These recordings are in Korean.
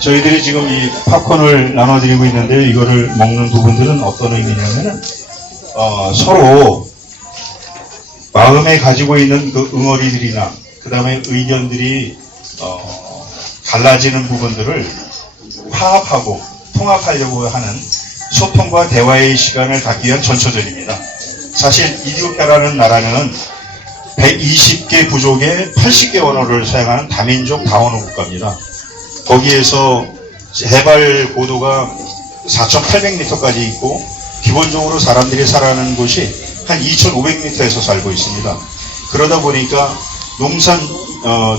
저희들이 지금 이 팝콘을 나눠드리고 있는데 이거를 먹는 부분들은 어떤 의미냐면은 서로 마음에 가지고 있는 그 응어리들이나 그 다음에 의견들이 달라지는 부분들을 화합하고 통합하려고 하는 소통과 대화의 시간을 갖기 위한 전초전입니다. 사실 이디오피아라는 나라는 120개 부족의 80개 언어를 사용하는 다민족 다원어 국가입니다. 거기에서 해발 고도가 4,800m까지 있고 기본적으로 사람들이 살아가는 곳이 한 2,500m에서 살고 있습니다. 그러다 보니까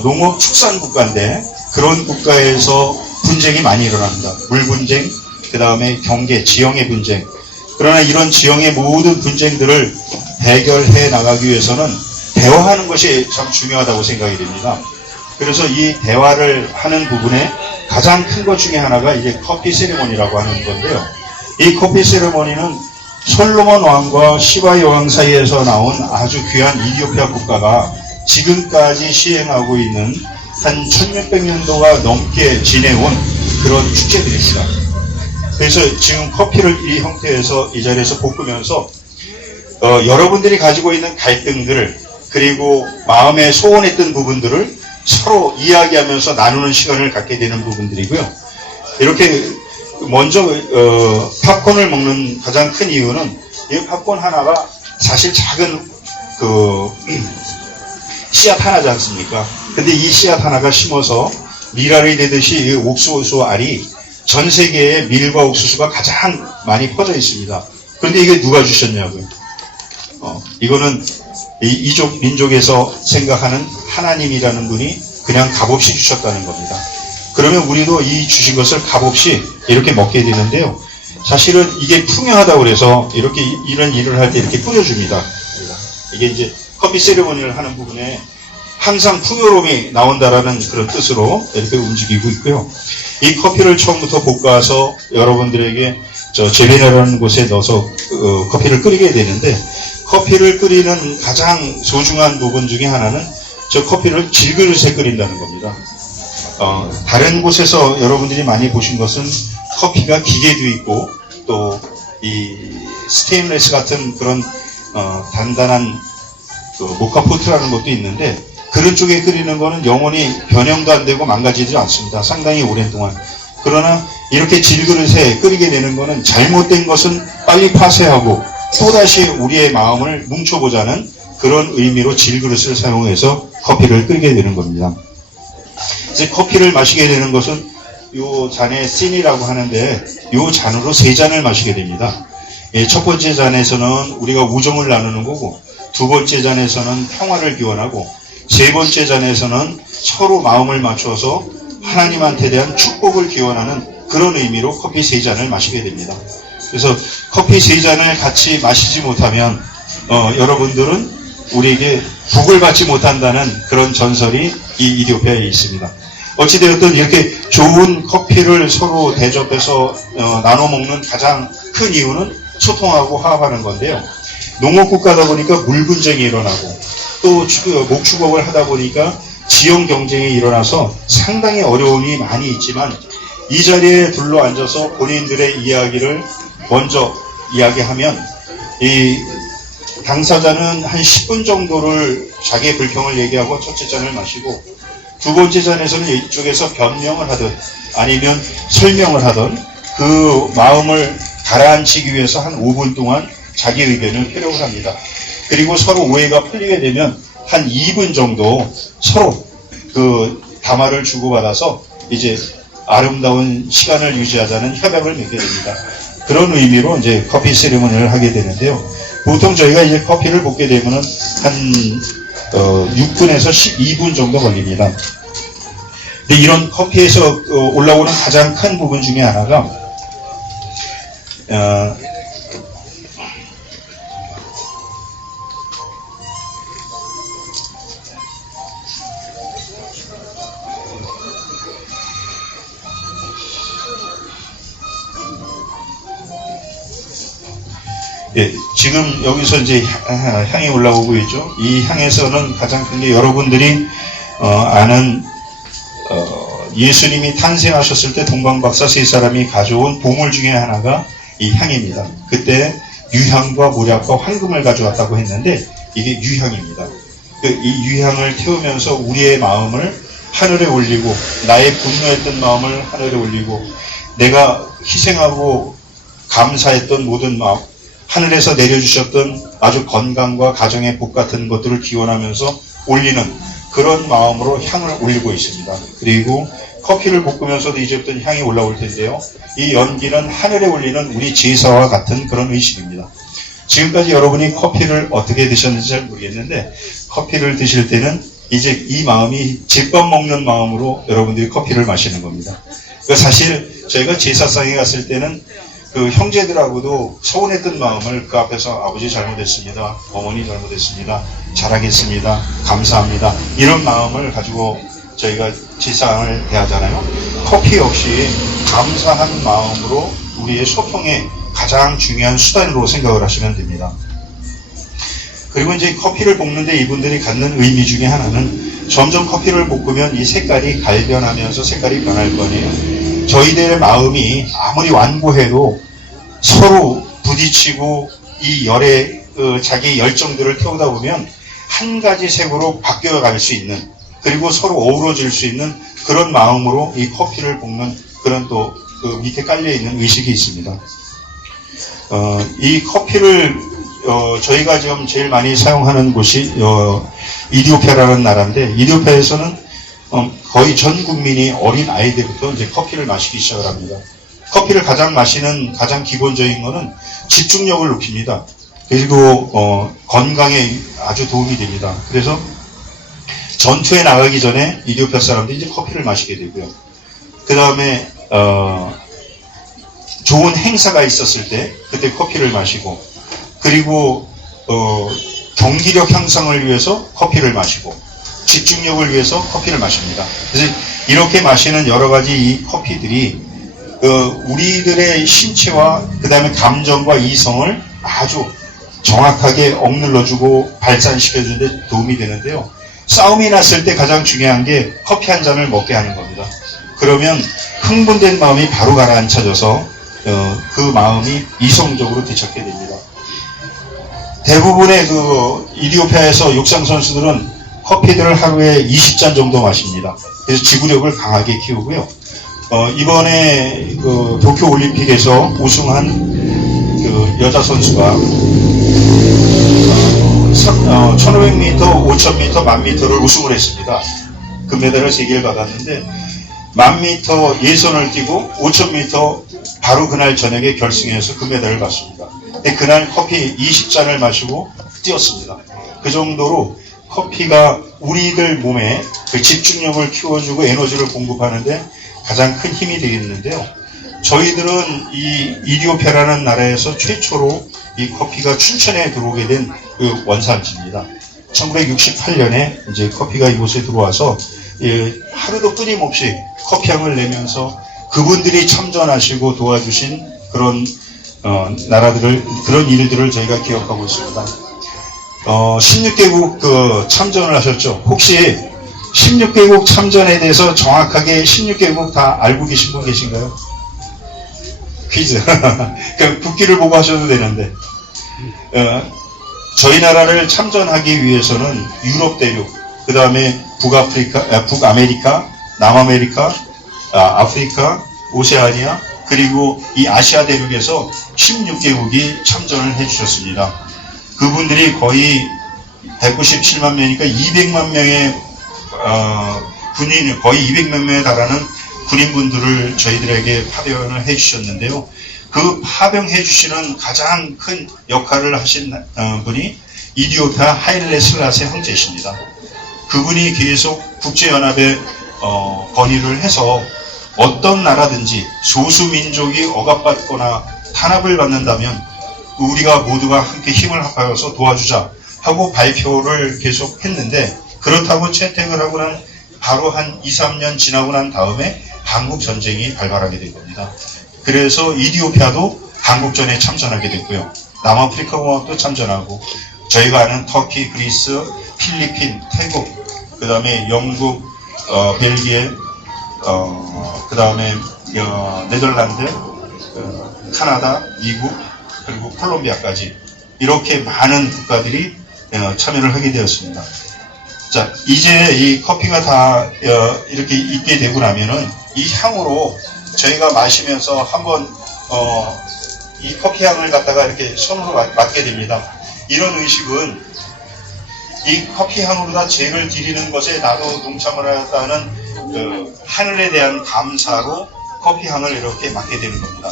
농업 축산 국가인데 그런 국가에서 분쟁이 많이 일어납니다. 물 분쟁, 그 다음에 경계, 지형의 분쟁. 그러나 이런 지형의 모든 분쟁들을 해결해 나가기 위해서는 대화하는 것이 참 중요하다고 생각이 됩니다. 그래서 이 대화를 하는 부분에 가장 큰 것 중에 하나가 이제 커피 세리머니라고 하는 건데요. 이 커피 세리머니는 솔로몬 왕과 시바 여왕 사이에서 나온 아주 귀한 이디오피아 국가가 지금까지 시행하고 있는 한 1600년도가 넘게 지내온 그런 축제들입니다. 그래서 지금 커피를 이 형태에서 이 자리에서 볶으면서 여러분들이 가지고 있는 갈등들을 그리고 마음에 소원했던 부분들을 서로 이야기하면서 나누는 시간을 갖게 되는 부분들이고요. 이렇게 먼저 팝콘을 먹는 가장 큰 이유는 이 팝콘 하나가 사실 작은 씨앗 하나지 않습니까? 근데 이 씨앗 하나가 심어서 밀알이 되듯이 이 옥수수 알이 전 세계에 밀과 옥수수가 가장 많이 퍼져 있습니다. 그런데 이게 누가 주셨냐고요? 이거는 이족 민족에서 생각하는 하나님이라는 분이 그냥 값없이 주셨다는 겁니다. 그러면 우리도 이 주신 것을 값없이 이렇게 먹게 되는데요. 사실은 이게 풍요하다고 그래서 이렇게 이런 일을 할 때 이렇게 뿌려줍니다. 이게 이제 커피 세리머니를 하는 부분에 항상 풍요로움이 나온다라는 그런 뜻으로 이렇게 움직이고 있고요. 이 커피를 처음부터 볶아서 여러분들에게 제비나라는 곳에 넣어서 커피를 끓이게 되는데 커피를 끓이는 가장 소중한 부분 중에 하나는 저 커피를 질그릇에 끓인다는 겁니다. 다른 곳에서 여러분들이 많이 보신 것은 커피가 기계도 있고 또 이 스테인레스 같은 그런 단단한 모카포트라는 것도 있는데 그런 쪽에 끓이는 거는 영원히 변형도 안 되고 망가지지 않습니다. 상당히 오랜 동안. 그러나 이렇게 질그릇에 끓이게 되는 거는 잘못된 것은 빨리 파쇄하고 또다시 우리의 마음을 뭉쳐보자는 그런 의미로 질그릇을 사용해서 커피를 끓이게 되는 겁니다. 이제 커피를 마시게 되는 것은 요 잔에 씬이라고 하는데 요 잔으로 3잔을 마시게 됩니다. 첫 번째 잔에서는 우리가 우정을 나누는 거고 두 번째 잔에서는 평화를 기원하고 세 번째 잔에서는 서로 마음을 맞춰서 하나님한테 대한 축복을 기원하는 그런 의미로 커피 3잔을 마시게 됩니다. 그래서 커피 3잔을 같이 마시지 못하면 여러분들은 우리에게 복을 받지 못한다는 그런 전설이 이 이디오피아에 있습니다. 어찌되었든 이렇게 좋은 커피를 서로 대접해서 나눠 먹는 가장 큰 이유는 소통하고 화합하는 건데요. 농업국가다 보니까 물 분쟁이 일어나고 또 목축업을 하다 보니까 지형 경쟁이 일어나서 상당히 어려움이 많이 있지만 이 자리에 둘러앉아서 본인들의 이야기를 먼저 이야기하면 이 당사자는 한 10분 정도를 자기의 불평을 얘기하고 첫째 잔을 마시고 두 번째 잔에서는 이쪽에서 변명을 하든 아니면 설명을 하든 그 마음을 가라앉히기 위해서 한 5분 동안 자기 의견을 표력을 합니다. 그리고 서로 오해가 풀리게 되면 한 2분 정도 서로 그 담화를 주고받아서 이제 아름다운 시간을 유지하자는 협약을 맺게 됩니다. 그런 의미로 이제 커피 세리머니를 하게 되는데요. 보통 저희가 이제 커피를 볶게 되면은 한 6분에서 12분 정도 걸립니다. 근데 이런 커피에서 올라오는 가장 큰 부분 중에 하나가 예, 지금 여기서 이제 향이 올라오고 있죠. 이 향에서는 가장 큰 게 여러분들이 아는 예수님이 탄생하셨을 때 동방박사 세 사람이 가져온 보물 중에 하나가 이 향입니다. 그때 유향과 모략과 황금을 가져왔다고 했는데 이게 유향입니다. 이 유향을 태우면서 우리의 마음을 하늘에 올리고 나의 분노했던 마음을 하늘에 올리고 내가 희생하고 감사했던 모든 마음 하늘에서 내려주셨던 아주 건강과 가정의 복 같은 것들을 기원하면서 올리는 그런 마음으로 향을 올리고 있습니다. 그리고 커피를 볶으면서도 이제부터 향이 올라올 텐데요. 이 연기는 하늘에 올리는 우리 제사와 같은 그런 의식입니다. 지금까지 여러분이 커피를 어떻게 드셨는지 잘 모르겠는데 커피를 드실 때는 이제 이 마음이 제밥 먹는 마음으로 여러분들이 커피를 마시는 겁니다. 사실 저희가 제사상에 갔을 때는 그 형제들하고도 서운했던 마음을 그 앞에서 아버지 잘못했습니다. 어머니 잘못했습니다. 잘하겠습니다. 감사합니다. 이런 마음을 가지고 저희가 제사상을 대하잖아요. 커피 역시 감사한 마음으로 우리의 소통의 가장 중요한 수단으로 생각을 하시면 됩니다. 그리고 이제 커피를 볶는데 이분들이 갖는 의미 중에 하나는 점점 커피를 볶으면 이 색깔이 갈변하면서 색깔이 변할 거네요. 저희들의 마음이 아무리 완고해도 서로 부딪히고 이 열에 자기 열정들을 태우다 보면 한 가지 색으로 바뀌어갈 수 있는 그리고 서로 어우러질 수 있는 그런 마음으로 이 커피를 볶는 그런 또 그 밑에 깔려있는 의식이 있습니다. 이 커피를 저희가 지금 제일 많이 사용하는 곳이 이디오피아라는 나라인데 이디오피아에서는 거의 전 국민이 어린 아이들부터 이제 커피를 마시기 시작을 합니다. 커피를 마시는 가장 기본적인 거는 집중력을 높입니다. 그리고 건강에 아주 도움이 됩니다. 그래서 전투에 나가기 전에 이디오피아 사람들이 이제 커피를 마시게 되고요. 그 다음에 좋은 행사가 있었을 때 그때 커피를 마시고 그리고 경기력 향상을 위해서 커피를 마시고 집중력을 위해서 커피를 마십니다. 그래서 이렇게 마시는 여러 가지 이 커피들이 우리들의 신체와 그 다음에 감정과 이성을 아주 정확하게 억눌러주고 발산시켜주는 데 도움이 되는데요. 싸움이 났을 때 가장 중요한 게 커피 한 잔을 먹게 하는 겁니다. 그러면 흥분된 마음이 바로 가라앉혀져서 그 마음이 이성적으로 되찾게 됩니다. 대부분의 그 이디오피아에서 육상 선수들은 커피들을 하루에 20잔 정도 마십니다. 그래서 지구력을 강하게 키우고요. 이번에 그 도쿄 올림픽에서 우승한 그 여자 선수가 1500m, 5000m, 1000m를 우승을 했습니다. 금메달을 3개를 받았는데 1000m 예선을 뛰고 5000m 바로 그날 저녁에 결승해서 금메달을 받습니다. 근데 그날 커피 20잔을 마시고 뛰었습니다. 그 정도로 커피가 우리들 몸에 그 집중력을 키워주고 에너지를 공급하는데 가장 큰 힘이 되겠는데요. 저희들은 이 이디오피아라는 나라에서 최초로 이 커피가 춘천에 들어오게 된 그 원산지입니다. 1968년에 이제 커피가 이곳에 들어와서 하루도 끊임없이 커피향을 내면서 그분들이 참전하시고 도와주신 그런 그런 일들을 저희가 기억하고 있습니다. 16개국 그 참전을 하셨죠. 혹시 16개국 참전에 대해서 정확하게 16개국 다 알고 계신 분 계신가요? 퀴즈. 그 국기를 보고 하셔도 되는데 저희 나라를 참전하기 위해서는 유럽 대륙, 그 다음에 북아메리카, 남아메리카, 아프리카, 오세아니아, 그리고 이 아시아 대륙에서 16개국이 참전을 해주셨습니다. 그분들이 거의 197만 명이니까 200만 명의 군인, 거의 200만 명에 달하는 군인분들을 저희들에게 파병을 해주셨는데요. 그 파병해 주시는 가장 큰 역할을 하신 분이 이디오피아 하일레 슬라세 황제이십니다. 그분이 계속 국제연합에 건의를 해서 어떤 나라든지 소수민족이 억압받거나 탄압을 받는다면 우리가 모두가 함께 힘을 합하여서 도와주자 하고 발표를 계속 했는데 그렇다고 채택을 하고 난 바로 한 2, 3년 지나고 난 다음에 한국전쟁이 발발하게 된 겁니다. 그래서 이디오피아도 한국전에 참전하게 됐고요. 남아프리카 공화국도 참전하고 저희가 아는 터키, 그리스, 필리핀, 태국, 그 다음에 영국, 벨기에, 그 다음에 네덜란드, 카나다, 미국, 그리고 콜롬비아까지 이렇게 많은 국가들이 참여를 하게 되었습니다. 자, 이제 이 커피가 다 이렇게 있게 되고 나면은 이 향으로 저희가 마시면서 한번 이 커피 향을 갖다가 이렇게 손으로 맡게 됩니다. 이런 의식은 이 커피 향으로다 죄를 기리는 것에 나도 동참을 하다는 그 하늘에 대한 감사로 커피 향을 이렇게 맡게 되는 겁니다.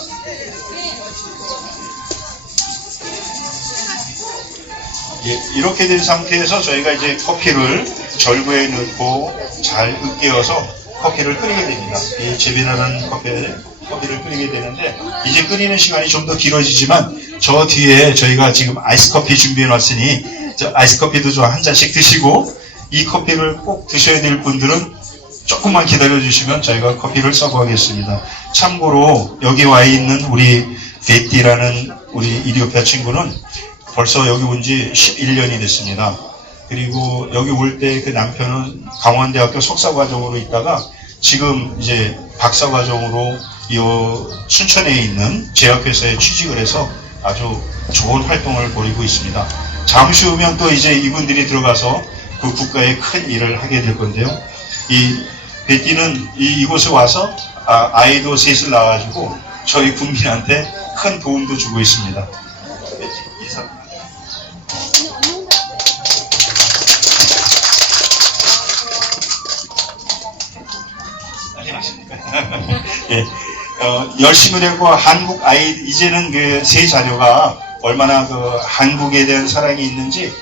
예, 이렇게 된 상태에서 저희가 이제 커피를 절구에 넣고 잘 으깨어서 커피를 끓이게 됩니다. 이 재배하는 커피를 끓이게 되는데 이제 끓이는 시간이 좀 더 길어지지만 저 뒤에 저희가 지금 아이스커피 준비해 놨으니 저 아이스커피도 좀 한 잔씩 드시고 이 커피를 꼭 드셔야 될 분들은 조금만 기다려 주시면 저희가 커피를 서브하겠습니다. 참고로 여기 와 있는 우리 베띠라는 우리 이디오피아 친구는 벌써 여기 온 지 11년이 됐습니다. 그리고 여기 올 때 그 남편은 강원대학교 석사과정으로 있다가 지금 이제 박사과정으로 이 춘천에 있는 제약회사에 취직을 해서 아주 좋은 활동을 벌이고 있습니다. 잠시 후면 또 이제 이분들이 들어가서 그 국가에 큰 일을 하게 될 건데요. 이 베띠는 이곳에 와서 아이도 셋을 낳아가지고 저희 국민한테 큰 도움도 주고 있습니다. 베띠, 인사. 예, 열심히 하고 한국 아이 이제는 그 새 자녀가 얼마나 그 한국에 대한 사랑이 있는지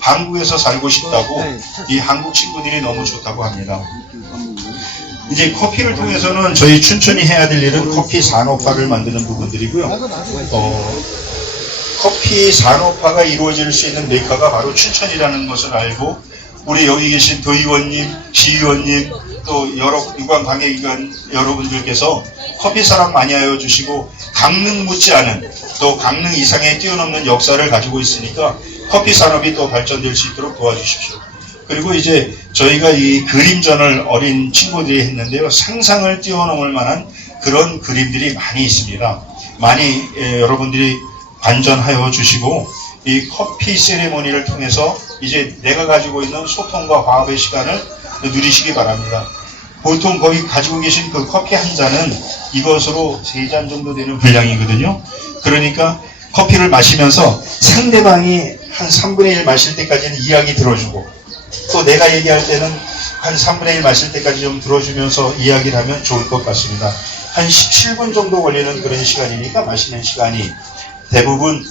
한국에서 살고 싶다고 이 한국 친구들이 너무 좋다고 합니다. 이제 커피를 통해서는 저희 춘천이 해야 될 일은 커피 산업화를 만드는 부분들이고요. 커피 산업화가 이루어질 수 있는 메카가 바로 춘천이라는 것을 알고 우리 여기 계신 도의원님, 시의원님, 또 여러 유관관계기관 여러분들께서 커피 사랑 많이 하여 주시고 강릉 못지않은 또 강릉 이상의 뛰어넘는 역사를 가지고 있으니까 커피 산업이 또 발전될 수 있도록 도와주십시오. 그리고 이제 저희가 이 그림전을 어린 친구들이 했는데요. 상상을 뛰어넘을 만한 그런 그림들이 많이 있습니다. 많이 여러분들이 관전하여 주시고 이 커피 세레모니를 통해서 이제 내가 가지고 있는 소통과 화합의 시간을 누리시기 바랍니다. 보통 거기 가지고 계신 그 커피 한 잔은 이것으로 3잔 정도 되는 분량이거든요. 그러니까 커피를 마시면서 상대방이 한 3분의 1 마실 때까지는 이야기 들어주고 또 내가 얘기할 때는 한 3분의 1 마실 때까지 좀 들어주면서 이야기를 하면 좋을 것 같습니다. 한 17분 정도 걸리는 그런 시간이니까 마시는 시간이 대부분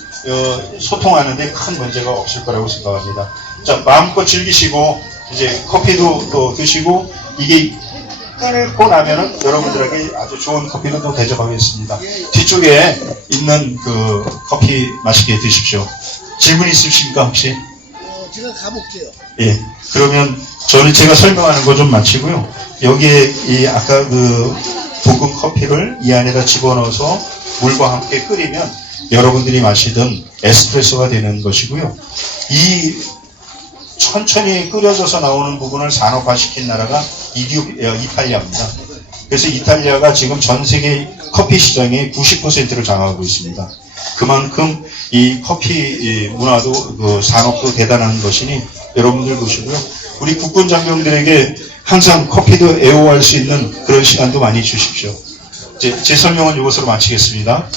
소통하는데 큰 문제가 없을 거라고 생각합니다. 자, 마음껏 즐기시고 이제 커피도 또 드시고 이게 끓고 나면은 여러분들에게 아주 좋은 커피를 또 대접하겠습니다. 뒤쪽에 있는 그 커피 맛있게 드십시오. 질문 있으십니까 혹시? 제가 가볼게요. 예. 그러면 저는 제가 설명하는 거 좀 마치고요. 여기에 이 아까 그 볶은 커피를 이 안에다 집어넣어서 물과 함께 끓이면 여러분들이 마시던 에스프레소가 되는 것이고요. 이 천천히 끓여져서 나오는 부분을 산업화시킨 나라가 이탈리아입니다. 그래서 이탈리아가 지금 전 세계 커피 시장의 90%를 장악하고 있습니다. 그만큼 이 커피 문화도 그 산업도 대단한 것이니 여러분들 보시고요. 우리 국군 장병들에게 항상 커피도 애호할 수 있는 그런 시간도 많이 주십시오. 제 설명은 이것으로 마치겠습니다.